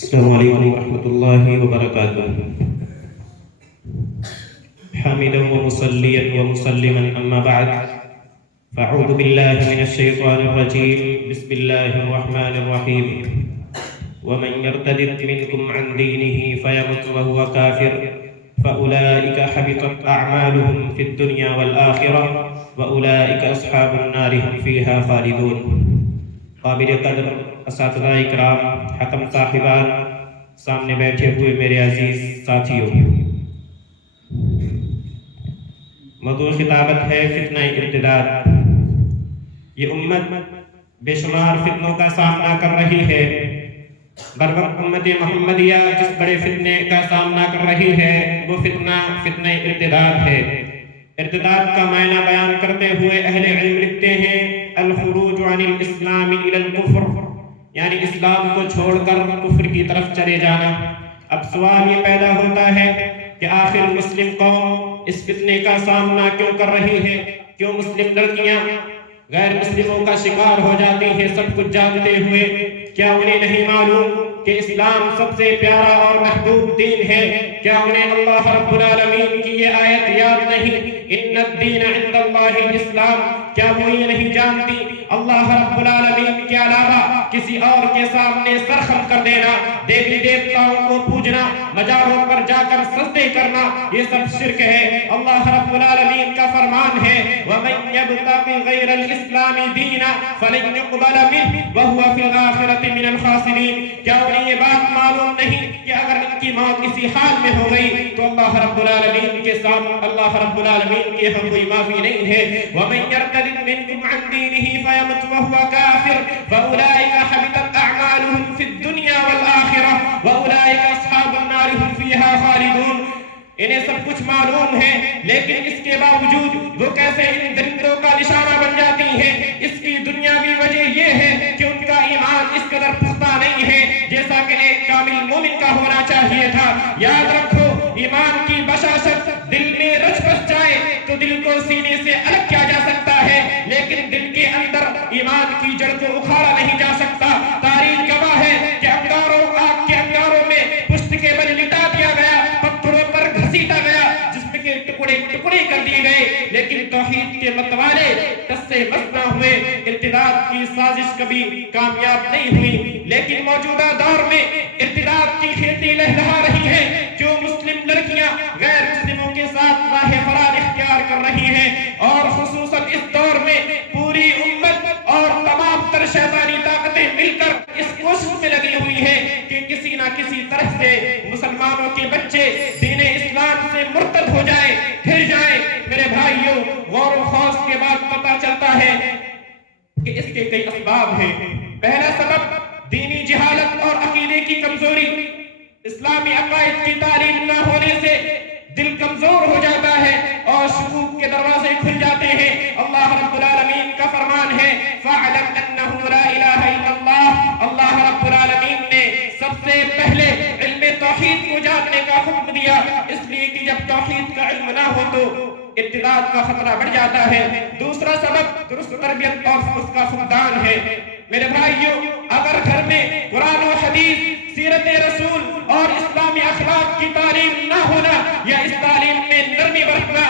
السلام عليكم ورحمة الله وبركاته. حامدا ومصليا ومسلما أما بعد، فأعوذ بالله من الشيطان الرجيم. بسم الله الرحمن الرحيم. ومن يرتد منكم عن دينه فيمت وهو كافر فأولئك حبطت أعمالهم في الدنيا والآخرة وأولئك أصحاب النار هم فيها خالدون. قابل قدر اساتذہ اکرام، حکم صاحبان، سامنے بیٹھے ہوئے میرے عزیز ساتھیوں، موضوع خطابت ہے فتنہ ارتداد۔ یہ امت بے شمار فتنوں کا سامنا کر رہی ہے۔ بروقت امت محمدیہ جس بڑے فتنے کا سامنا کر رہی ہے وہ فتنہ ارتداد ہے۔ ارتداد کا معنی بیان کرتے ہوئے اہل علم لکھتے ہیں الخروج عن الاسلام الى الکفر، یعنی اسلام کو چھوڑ کر کفر کی طرف چلے جانا۔ اب سوال یہ پیدا ہوتا ہے کہ آخر مسلم قوم اس فتنے کا سامنا کیوں کر رہی ہے؟ کیوں مسلم لڑکیاں غیر مسلموں کا شکار ہو جاتی ہیں سب کچھ جانتے ہوئے؟ کیا انہیں نہیں معلوم کہ اسلام سب سے پیارا اور محبوب دین ہے؟ کیا انہیں اللہ رب العالمین کی یہ آیت یاد نہیں، ان الدین عند اللہ الاسلام؟ کیا وہ یہ نہیں جانتی اللہ رب العالمین کے علاوہ کسی اور کے سامنے سرخم کر دینا، دیوی دیوتاؤں کو پوجنا، مزاروں پر جا کر سجدے کرنا، یہ سب شرک ہے؟ اللہ رب العالمین کا فرمان ہے وَمَن يَبْتَغِ غَيْرَ الْإِسْلَامِ دِينًا فَلَن يُقْبَلَ مِنْهُ وَهُوَ فِي الْآخِرَةِ مِنَ الْخَاسِرِينَ۔ کیا انہیں یہ بات معلوم نہیں کہ اگر ان کی موت اسی حال میں ہو گئی تو اللہ رب العالمین کے سامنے اللہ رب العالمین کے ہم کوئی معافی نہیں ہے؟ وَمَن يَرْتَدِدْ مِنْكُمْ عَنْ دِينِهِ فَيَمُتْ وَهُوَ كَافِرٌ فَأُولَئِكَ حَبِطَتْ أَعْمَالُهُمْ فِي الدُّنْيَا وَالْآخِرَةِ وَأُولَئِكَ أَصْحَابُ النَّارِ هُمْ فِيهَا خَالِدُونَ۔ انہیں سب کچھ معلوم ہے، لیکن اس کے باوجود وہ کیسے ان درندوں کا نشانہ بن جاتی ہیں؟ اس کی دنیاوی وجہ یہ ہے کہ ان کا ایمان اس قدر پختہ نہیں ہے جیسا کہ ایک کامل مومن کا ہونا چاہیے تھا۔ یاد رکھو، ایمان کی بشاشت دل میں رچ بس جائے تو دل کو سینے سے الگ کیا جا سکتا ہے، لیکن دل کے اندر ایمان کی جڑ کو اکھاڑا نہیں جا سکتا۔ تاریخ گواہ ہے کہ انگاروں آگ کے انگاروں میں پشت کے بل لٹا دیا گیا، پتھروں پر گھسیٹا گیا، جسم کے ٹکڑے ٹکڑے کر دیے گئے، لیکن توحید کے متوالے دس سے بس نہ ہوئے۔ ارتداد کی سازش کبھی کامیاب نہیں ہوئی، لیکن موجودہ دور میں ارتداد کی کھیتی لہلہا رہی ہے۔ جو مسلم لڑکیاں غیر مسلموں کے ساتھ راہ فرار اختیار کر رہی ہیں، اور خصوصاً اس دور میں پوری امت اور تمام تر شیطانی طاقتیں مل کر اس کوشش میں لگی ہوئی ہیں کہ کسی نہ کسی طرح سے مسلمانوں کے بچے دین اسلام سے مرتد ہو جائیں، پھر جائیں۔ میرے بھائیوں، غور و خوض کے بعد پتہ چلتا ہے کہ اس کے کئی اسباب ہیں۔ پہلا سبب دینی جہالت اور عقیدے کی کمزوری۔ اسلامی عقائد کی تعلیم نہ ہونے سے دل کمزور ہو جاتا ہے اور شکوک کے دروازے کھل جاتے ہیں۔ اللہ رب العالمین کا فرمان ہے فَاعْلَمْ أَنَّهُ لَا إِلَٰهَ إِلَّا اللَّهُ۔ اللہ رب العالمین نے سب سے پہلے علم توحید کو جاننے کا حکم دیا، اس لیے کہ جب توحید کا علم نہ ہو تو ارتداد کا خطرہ بڑھ جاتا ہے۔ دوسرا سبب درست تربیت اور اس کا فقدان ہے۔ میرے بھائیوں، اگر گھر میں قرآن و حدیث، سیرت رسول اور اسلامی اخلاق کی تعلیم نہ ہونا یا اس تعلیم میں نرمی برتنا،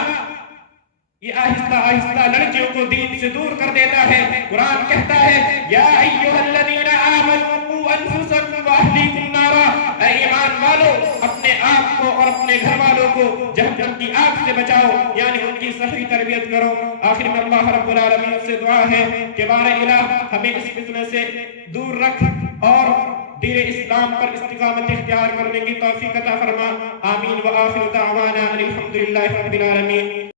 یہ آہستہ آہستہ لڑکیوں کو دین سے دور کر دیتا ہے۔ قرآن کہتا ہے یا ایھا الذین آمنوا قوا انفسکم واہلیکم نارا، اے ایمان والو اپنے آپ کو اور اپنے گھر والوں کو جہنم کی آگ سے بچاؤ، یعنی ان کی صحیح تربیت کرو۔ آخر میں اللہ رب العالمین سے دعا ہے کہ بار الہ ہمیں اس فتنہ سے دور رکھ اور دین اسلام پر استقامت اختیار کرنے کی توفیق عطا فرما۔ آمین۔ وآخر دعوانا الحمدللہ رب العالمین۔